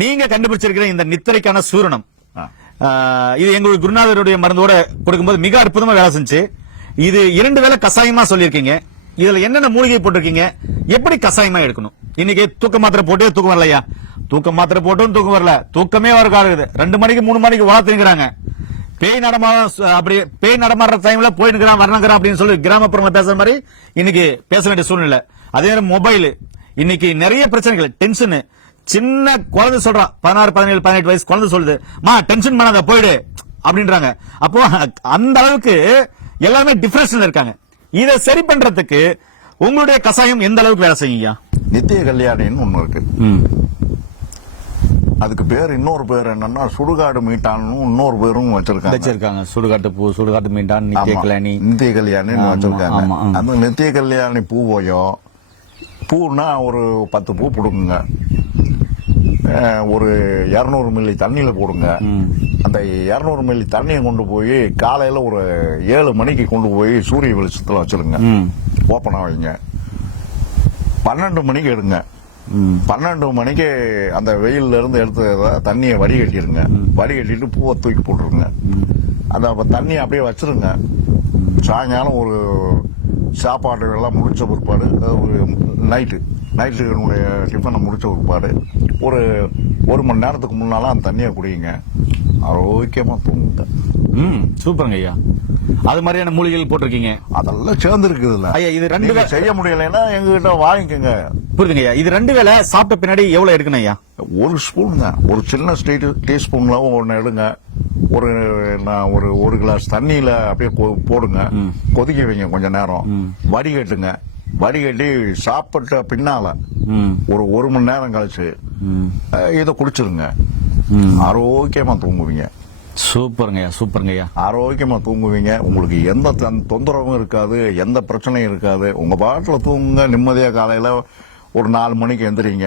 நீங்க கண்டுபிடிச்சிருக்கிற இந்த நித்திரைக்கான சூரணம் இது எங்களுடைய குருநாதருடைய மருந்தோட கொடுக்கும்போது மிக அற்புதமா வேலை செஞ்சு. இது 2 வேளை கசாயமா சொல்லியிருக்கீங்க. இதுல என்னென்ன மூலிகை போட்டிருக்கீங்க, எப்படி கசாயமா எடுக்கணும்? இன்னைக்கு தூக்க மாத்திரை போட்டே தூக்கம் வரலையா? தூக்க மாத்திரை போட்டும் தூக்கம் வரல, தூக்கமே வர காலம் 2 மணிக்கு 3 மணிக்கு வளர்த்துங்கிறாங்க. பேய் நடமாடுற டைம்ல போயிட்டு வரணுங்கிறான் அப்படின்னு சொல்லி கிராமப்புறங்கள் பேசுற மாதிரி இன்னைக்கு பேச வேண்டிய சூழ்நிலை. அதே நேரம் மொபைல் இன்னைக்கு நிறைய பிரச்சனைகள், டென்ஷன். சின்ன குழந்தை சொல்றான், 16, 17, 18 வயசு குழந்தை சொல்லுது, மா டென்ஷன் பண்ணாத போயிடு அப்படின்றாங்க. அப்போ அந்த அளவுக்கு எல்லாமே டிஃபரன்ஸ்ல இருக்காங்க. இதை சரி பண்றதுக்கு உங்களுடைய கசாயம் எந்த அளவுக்கு வேலை செய்யுங்க? நித்திய கல்யாணின்னு ஒண்ணு இருக்கு. அதுக்கு பேர் இன்னொரு பேர் என்னன்னா சுடுகாடு மீட்டான்னு இன்னொரு பேரும் வச்சிருக்காங்க. சுடுகாட்டு பூ, சுடுகாட்டு மீட்டான், நித்திய கல்யாணி, நித்திய கல்யாணின்னு வச்சிருக்காங்க. அந்த நித்திய கல்யாணி பூவையோ, பூன்னா ஒரு 10 பூ போடுங்க, ஒரு 200 மில்லி தண்ணியில போடுங்க. அந்த 200 மில்லி தண்ணியை கொண்டு போய் காலையில ஒரு 7 மணிக்கு கொண்டு போய் சூரிய வெளிச்சத்துல வச்சிருங்க, ஓப்பனா வைங்க. 12 மணிக்கு எடுங்க. 12 மணிக்கு அந்த வெயில்ல இருந்து எடுத்து தண்ணியை வடிகட்டிருங்க. வடிகட்டிட்டு பூவை தூக்கி போட்டுருங்க. அந்த தண்ணியை அப்படியே வச்சிருங்க. சாயங்காலம் ஒரு சாப்பாடு எல்லாம் முடிச்ச பிற்பாடு, ஒரு நைட்டுடைய டிஃபனை முடிச்ச பிற்பாடு ஒரு 1 மணி நேரத்துக்கு முன்னால அந்த தண்ணியை குடிங்க. ஆரோக்கியமா தூங்குங்க. சூப்பருங்க ஐயா. அது மாதிரியான மூலிகைகள் போட்டிருக்கீங்க. அதெல்லாம் சேர்ந்து இருக்குதுல்ல ஐயா. இது 2 வேளை செய்ய முடியலைன்னா எங்ககிட்ட வாங்கிக்கோங்க. புரியுதுங்க ஐயா. இது 2 வேளை சாப்பிட்ட பின்னாடி எவ்வளவு எடுக்கணும் ஐயா? 1 ஸ்பூன் தான், ஒரு சின்ன டீஸ்பூன்ல 1 எடுங்க. ஒரு கிளாஸ் தண்ணியில அப்படியே போடுங்க, கொதிக்க வைங்க கொஞ்ச நேரம், வடிகட்டுங்க. வடிகட்டி சாப்பிட்ட பின்னால ஒரு 1 மணி நேரம் கழிச்சு இதை குடிச்சிருங்க. ஆரோக்கியமா தூங்குவீங்க. சூப்பருங்கய்யா. ஆரோக்கியமா தூங்குவீங்க. உங்களுக்கு எந்த தொந்தரவும் இருக்காது, எந்த பிரச்சனையும் இருக்காது. உங்க பாட்டுல தூங்குங்க நிம்மதியா. காலையில ஒரு 4 மணிக்கு எந்திரிங்க.